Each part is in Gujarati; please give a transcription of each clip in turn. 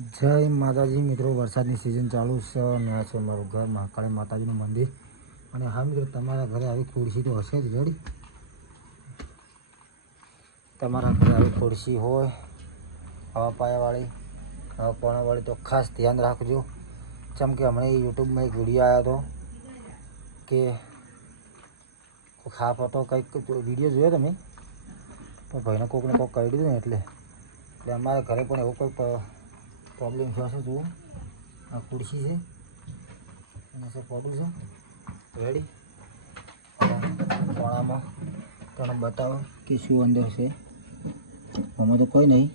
જય માતાજી મિત્રો, વરસાદની સિઝન ચાલુ છે અને આ છે મારું ઘર મહાકાળી માતાજીનું મંદિર. અને હા મિત્રો, તમારા ઘરે આવી ખુરશી તો હશે જ રેડી તમારા ઘરે આવી ખુરશી હોય હવા પાયાવાળી હવા પાણાવાળી તો ખાસ ધ્યાન રાખજો. જેમ કે હમણાં યુટ્યુબમાં એક વીડિયો આવ્યો હતો કે ખાપ હતો, કંઈક વીડિયો જોયો તમે? પણ ભાઈને કોકને કોક કહી દીધું ને એટલે. એટલે અમારા ઘરે પણ એવો કોઈ પ્રોબ્લેમ થશે જુઓ આ ખુરશી છે અને છે પડું છે રેડી પોણામાં તને બતાવો કે શું અંદર છે આમાં તો કોઈ નહીં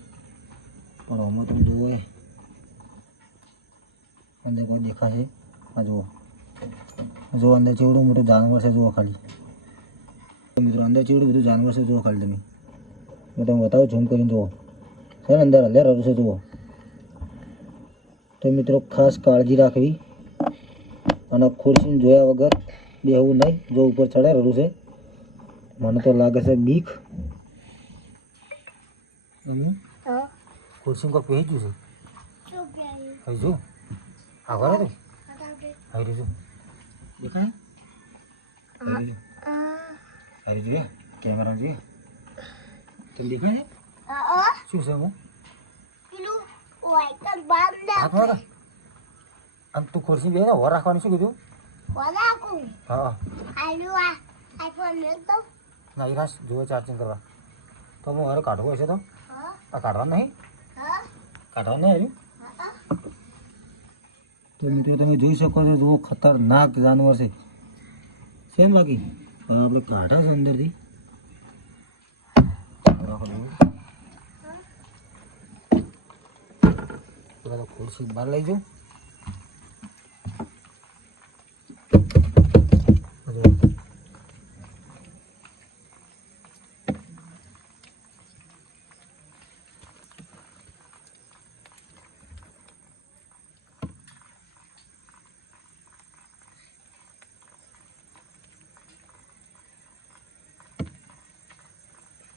પણ આમાં તમે જુઓ અંદર કોઈ દેખાશે આ જુઓ જુઓ અંદર ચેવડું મોટું જાનવર છે જુઓ ખાલી મિત્રો અંદર ચેવડું બધું જાનવર છે જુઓ ખાલી તમે હું તમને બતાવું ઝૂમ કરીને જુઓ ને અંદર હલ્યા રહ્યું છે જુઓ તો મિત્રો ખાસ કાળજી રાખવી અને ખુરશીને જોયા વગર બેહવું નહીં જો ઉપર ચડે રહ્યું છે મને તો લાગે છે બીક ખુરશી કોઈ પહેરી ગયું છે હવે જો આ ઘરે તું હવે જો દેખાય હવે જો હવે જોઈએ કેમેરા જોઈએ તમે દેખાય છે શું છે હું હાથ આમ તું ખુરશી બે ને રાખવાની શું કીધું? હા. ના ઈરાશ જુઓ ચાર્જિંગ કરવા. તો હું હવે કાઢવો હશે તો? આ કાઢવા નહીં? કાઢવા નહીં આવ્યું તો મિત્રો તમે જોઈ શકો છો જુઓ ખતરનાક જાનવર છે. છે ને બાકી આપણે કાઢા છે અંદરથી. પેલા ખુરશી બહાર લઈ જાઉં.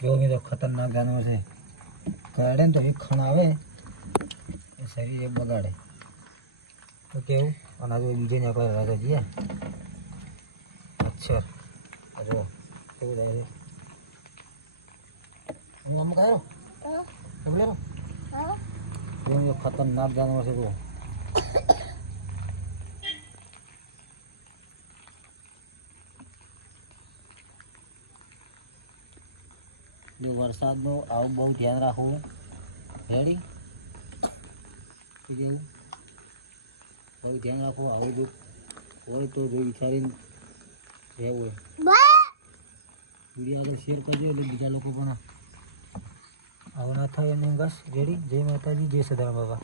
જો મિત્રો ખતરનાક જાનવર છે. કાઢે ને તો એક ખણ આવે. એ શરીર એ બગાડે. તો કેવું? અને આજે બીજે આપણે રાજા જઈએ અચ્છા જો કેવું થાય છે? હું આમ બોલે જો ખતરનાક જાનવર છે તું જો વરસાદનું આવું બહુ ધ્યાન રાખવું. રેડી કેવું હવે ધ્યાન રાખો, આવું જો હોય તો જો વિચારીને રહેવું હોય. વીડિયો આગળ શેર કરજો એટલે બીજા લોકો પણ આવું ના થાય એમને બસ રેડી? જય માતાજી, જય સદારામ બાબા.